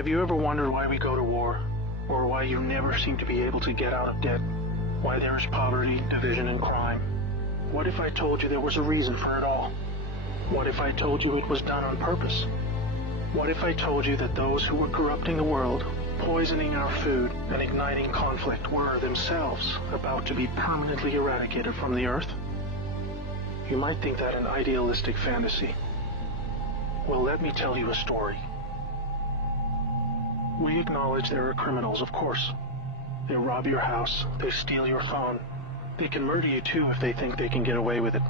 Have you ever wondered why we go to war? Or why you never seem to be able to get out of debt? Why there is poverty, division, and crime? What if I told you there was a reason for it all? What if I told you it was done on purpose? What if I told you that those who were corrupting the world, poisoning our food, and igniting conflict were themselves about to be permanently eradicated from the earth? You might think that an idealistic fantasy. Well, let me tell you a story. We acknowledge there are criminals, of course. They rob your house, they steal your phone. They can murder you too if they think they can get away with it.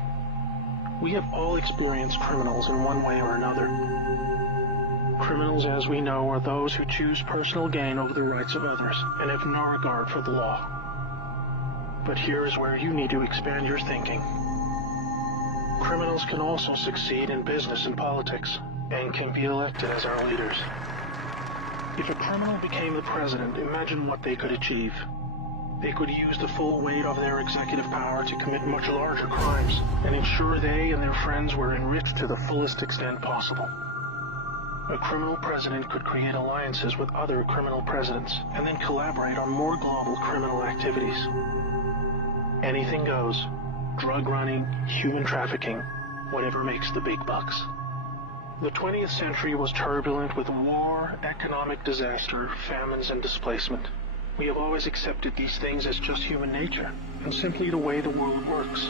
We have all experienced criminals in one way or another. Criminals, as we know, are those who choose personal gain over the rights of others and have no regard for the law. But here is where you need to expand your thinking. Criminals can also succeed in business and politics, and can be elected as our leaders. If a criminal became the president, imagine what they could achieve. They could use the full weight of their executive power to commit much larger crimes, and ensure they and their friends were enriched to the fullest extent possible. A criminal president could create alliances with other criminal presidents, and then collaborate on more global criminal activities. Anything goes. Drug running, human trafficking, whatever makes the big bucks. The 20th century was turbulent with war, economic disaster, famines, and displacement. We have always accepted these things as just human nature, and simply the way the world works.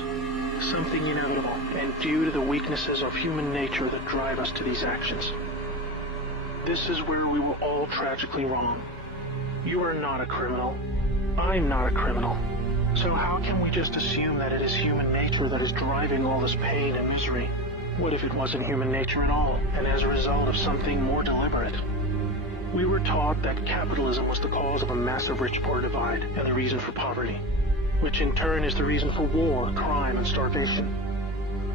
Something inevitable, and due to the weaknesses of human nature that drive us to these actions. This is where we were all tragically wrong. You are not a criminal. I'm not a criminal. So how can we just assume that it is human nature that is driving all this pain and misery? What if it wasn't human nature at all, and as a result of something more deliberate? We were taught that capitalism was the cause of a massive rich-poor divide and the reason for poverty, which in turn is the reason for war, crime, and starvation.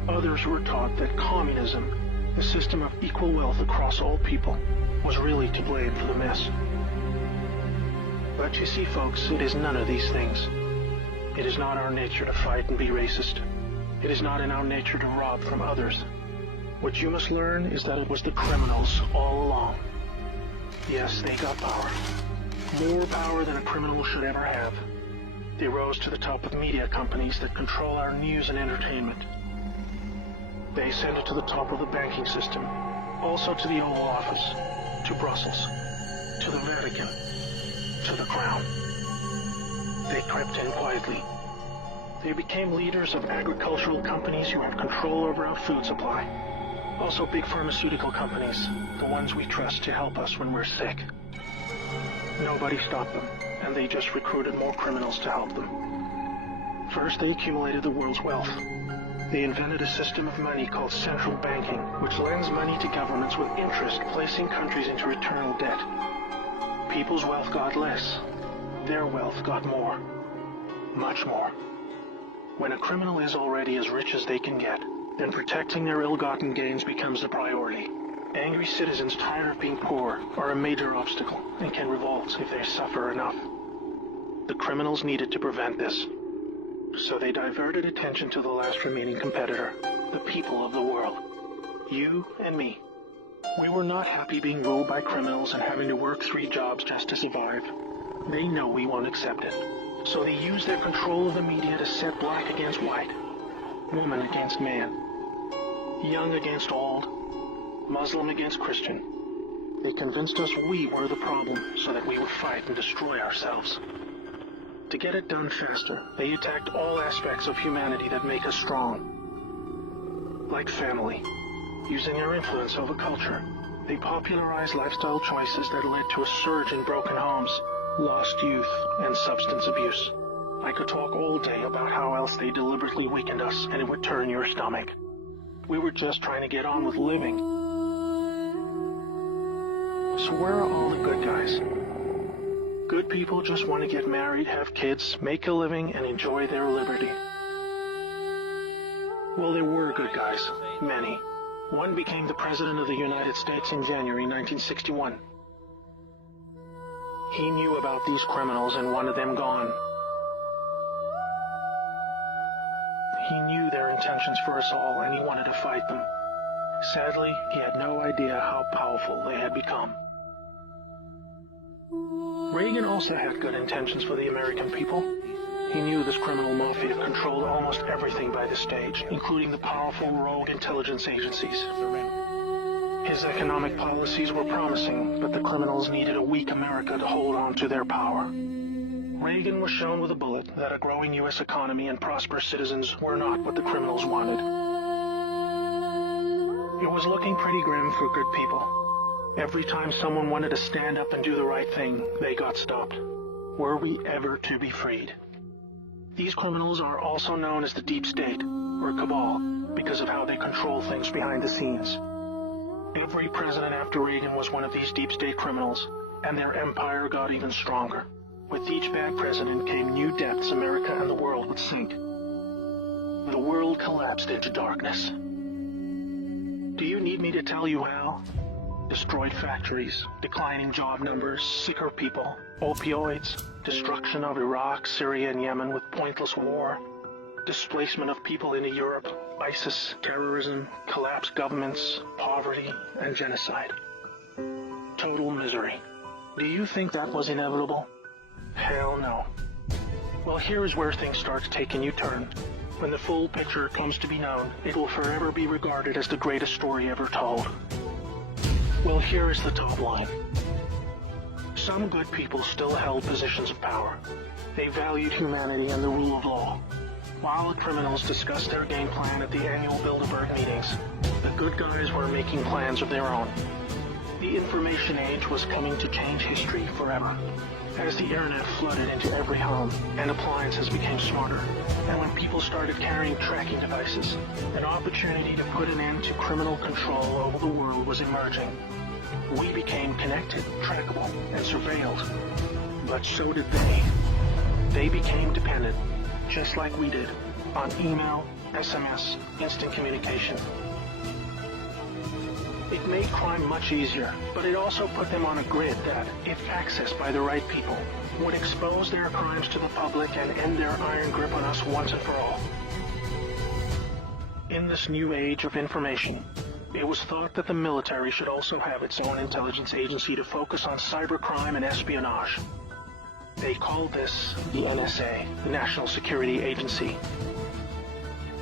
Others were taught that communism, a system of equal wealth across all people, was really to blame for the mess. But you see, folks, it is none of these things. It is not our nature to fight and be racist. It is not in our nature to rob from others. What you must learn is that it was the criminals all along. Yes, they got power. More power than a criminal should ever have. They rose to the top of media companies that control our news and entertainment. They ascended to the top of the banking system, also to the Oval Office, to Brussels, to the Vatican, to the Crown. They crept in quietly. They became leaders of agricultural companies who had control over our food supply. Also big pharmaceutical companies, the ones we trust to help us when we're sick. Nobody stopped them, and they just recruited more criminals to help them. First, they accumulated the world's wealth. They invented a system of money called central banking, which lends money to governments with interest, placing countries into eternal debt. People's wealth got less. Their wealth got more. Much more. When a criminal is already as rich as they can get, then protecting their ill-gotten gains becomes the priority. Angry citizens tired of being poor are a major obstacle and can revolt if they suffer enough. The criminals needed to prevent this. So they diverted attention to the last remaining competitor, the people of the world. You and me. We were not happy being ruled by criminals and having to work 3 jobs just to survive. They know we won't accept it. So they use their control of the media to set black against white, woman against man, young against old, Muslim against Christian. They convinced us we were the problem so that we would fight and destroy ourselves. To get it done faster, they attacked all aspects of humanity that make us strong. Like family, using their influence over culture. They popularized lifestyle choices that led to a surge in broken homes, lost youth, and substance abuse. I could talk all day about how else they deliberately weakened us, and it would turn your stomach. We were just trying to get on with living. So where are all the good guys? Good people just want to get married, have kids, make a living, and enjoy their liberty. Well, there were good guys. Many. One became the President of the United States in January 1961. He knew about these criminals and wanted them gone. He knew their intentions for us all, and he wanted to fight them. Sadly, he had no idea how powerful they had become. Reagan also had good intentions for the American people. He knew this criminal mafia controlled almost everything by this stage, including the powerful rogue intelligence agencies. His economic policies were promising, but the criminals needed a weak America to hold on to their power. Reagan was shown with a bullet that a growing U.S. economy and prosperous citizens were not what the criminals wanted. It was looking pretty grim for good people. Every time someone wanted to stand up and do the right thing, they got stopped. Were we ever to be freed? These criminals are also known as the Deep State, or Cabal, because of how they control things behind the scenes. Every president after Reagan was one of these Deep State criminals, and their empire got even stronger. With each bad president came new depths America and the world would sink. The world collapsed into darkness. Do you need me to tell you how? Destroyed factories, declining job numbers, sicker people, opioids, destruction of Iraq, Syria, and Yemen with pointless war, displacement of people into Europe, ISIS, terrorism, collapsed governments, poverty, and genocide. Total misery. Do you think that was inevitable? Hell no. Well, here is where things start to take a new turn. When the full picture comes to be known, it will forever be regarded as the greatest story ever told. Well, here is the top line. Some good people still held positions of power. They valued humanity and the rule of law. While the criminals discussed their game plan at the annual Bilderberg meetings, the good guys were making plans of their own. The information age was coming to change history forever. As the internet flooded into every home and appliances became smarter, and when people started carrying tracking devices, an opportunity to put an end to criminal control over the world was emerging. We became connected, trackable, and surveilled. But so did they. They became dependent, just like we did, on email, SMS, instant communication. It made crime much easier, but it also put them on a grid that, if accessed by the right people, would expose their crimes to the public and end their iron grip on us once and for all. In this new age of information, it was thought that the military should also have its own intelligence agency to focus on cybercrime and espionage. They called this the NSA, the National Security Agency.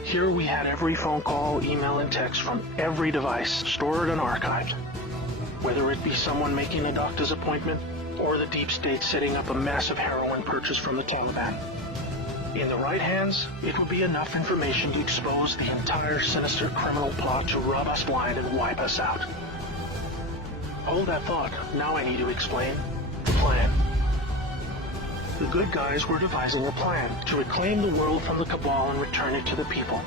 Here we had every phone call, email, and text from every device stored and archived. Whether it be someone making a doctor's appointment, or the deep state setting up a massive heroin purchase from the Taliban. In the right hands, it would be enough information to expose the entire sinister criminal plot to rob us blind and wipe us out. Hold that thought. Now I need to explain the plan. The good guys were devising a plan to reclaim the world from the cabal and return it to the people.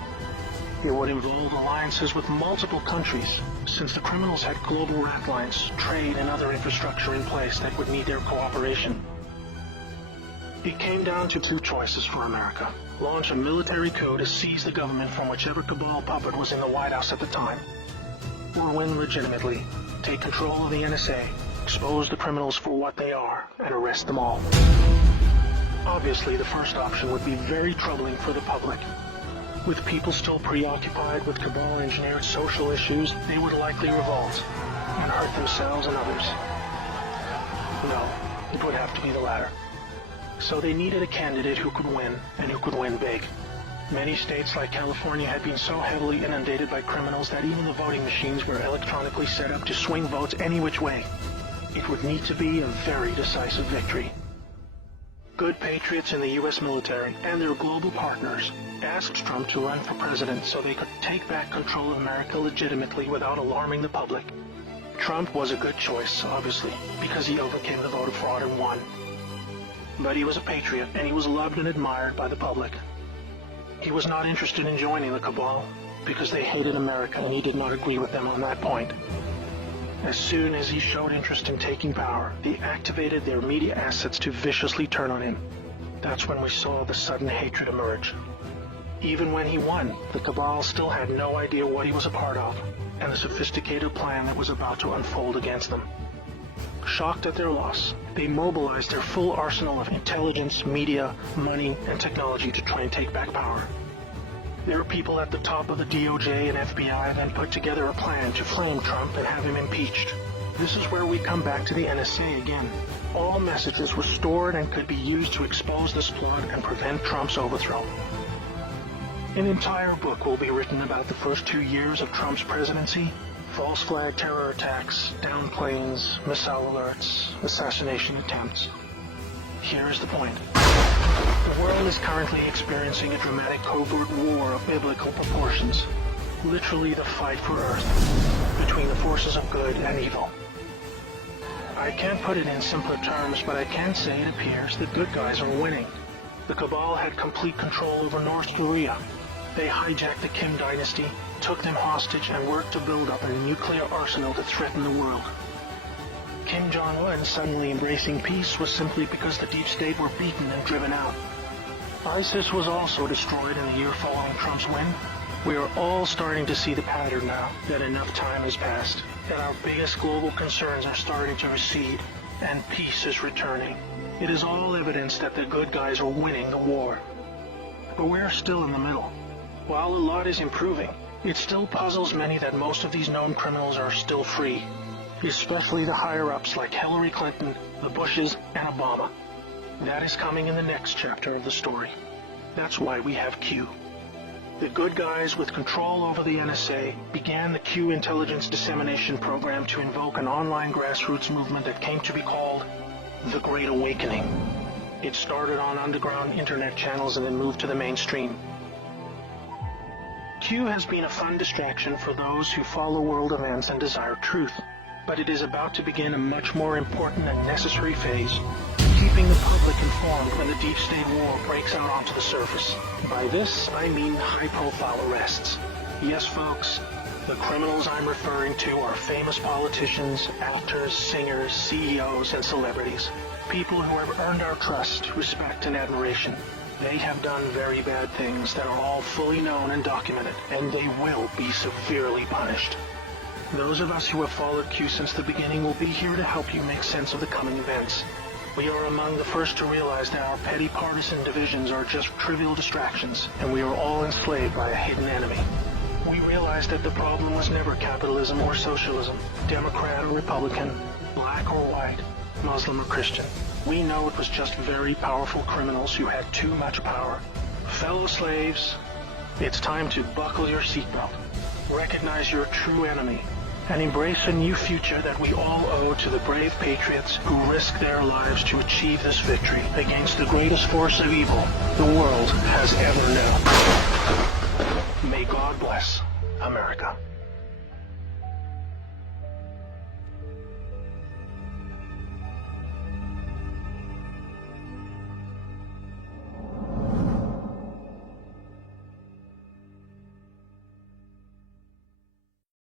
It would involve alliances with multiple countries, since the criminals had global rat lines, trade, and other infrastructure in place that would need their cooperation. It came down to two choices for America: launch a military coup to seize the government from whichever cabal puppet was in the White House at the time, or win legitimately, take control of the NSA, expose the criminals for what they are, and arrest them all. Obviously, the first option would be very troubling for the public. With people still preoccupied with cabal-engineered social issues, they would likely revolt and hurt themselves and others. No, it would have to be the latter. So they needed a candidate who could win, and who could win big. Many states like California had been so heavily inundated by criminals that even the voting machines were electronically set up to swing votes any which way. It would need to be a very decisive victory. Good patriots in the U.S. military and their global partners asked Trump to run for president so they could take back control of America legitimately without alarming the public. Trump was a good choice, obviously, because he overcame the voter fraud and won. But he was a patriot, and he was loved and admired by the public. He was not interested in joining the cabal, because they hated America, and he did not agree with them on that point. As soon as he showed interest in taking power, they activated their media assets to viciously turn on him. That's when we saw the sudden hatred emerge. Even when he won, the cabal still had no idea what he was a part of, and the sophisticated plan that was about to unfold against them. Shocked at their loss, they mobilized their full arsenal of intelligence, media, money, and technology to try and take back power. Their people at the top of the DOJ and FBI then put together a plan to flame Trump and have him impeached. This is where we come back to the NSA again. All messages were stored and could be used to expose this plot and prevent Trump's overthrow. An entire book will be written about the first 2 years of Trump's presidency. False flag terror attacks, downed planes, missile alerts, assassination attempts. Here is the point. The world is currently experiencing a dramatic covert war of biblical proportions. Literally the fight for Earth between the forces of good and evil. I can't put it in simpler terms, but I can say it appears that good guys are winning. The cabal had complete control over North Korea. They hijacked the Kim dynasty, took them hostage, and worked to build up a nuclear arsenal to threaten the world. Kim Jong-un suddenly embracing peace was simply because the deep state were beaten and driven out. ISIS was also destroyed in the year following Trump's win. We are all starting to see the pattern now, that enough time has passed, that our biggest global concerns are starting to recede, and peace is returning. It is all evidence that the good guys are winning the war. But we're still in the middle. While a lot is improving, it still puzzles many that most of these known criminals are still free, especially the higher-ups like Hillary Clinton, the Bushes, and Obama. That is coming in the next chapter of the story. That's why we have Q. The good guys with control over the NSA began the Q intelligence dissemination program to invoke an online grassroots movement that came to be called the Great Awakening. It started on underground internet channels and then moved to the mainstream. Q has been a fun distraction for those who follow world events and desire truth, but it is about to begin a much more important and necessary phase, keeping the public informed when the deep state war breaks out onto the surface. By this, I mean high-profile arrests. Yes, folks, the criminals I'm referring to are famous politicians, actors, singers, CEOs, and celebrities. People who have earned our trust, respect, and admiration. They have done very bad things that are all fully known and documented, and they will be severely punished. Those of us who have followed Q since the beginning will be here to help you make sense of the coming events. We are among the first to realize that our petty partisan divisions are just trivial distractions, and we are all enslaved by a hidden enemy. We realize that the problem was never capitalism or socialism, Democrat or Republican, black or white, Muslim or Christian. We know it was just very powerful criminals who had too much power. Fellow slaves, it's time to buckle your seatbelt, recognize your true enemy, and embrace a new future that we all owe to the brave patriots who risked their lives to achieve this victory against the greatest force of evil the world has ever known. May God bless America.